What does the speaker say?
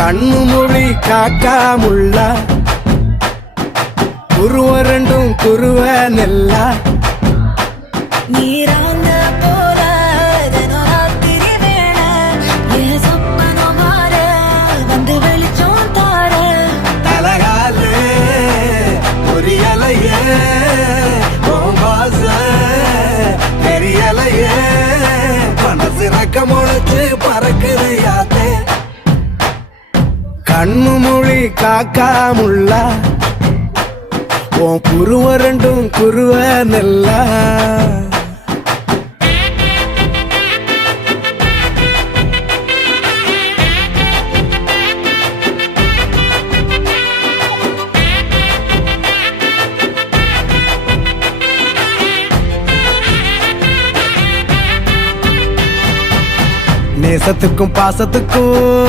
கண்ணு மொழி காக்காமுள்ள குருவ ரெண்டும் குருவ நெல்லா நீராங்க போல தினராத்திரி வேளை என் சொப்பனம் மாற வந்து வெளிச்சம் தார தலகாலே பொரியலையே ஓம்பாச தெரியலையே மனசு ரக்க முளைச்சு பறக்குது யாத்தே கண்ணு மொழி காக்காமுள்ள உன் குருவ ரெண்டும் குருவ நெல்லா நேசத்துக்கும் பாசத்துக்கும்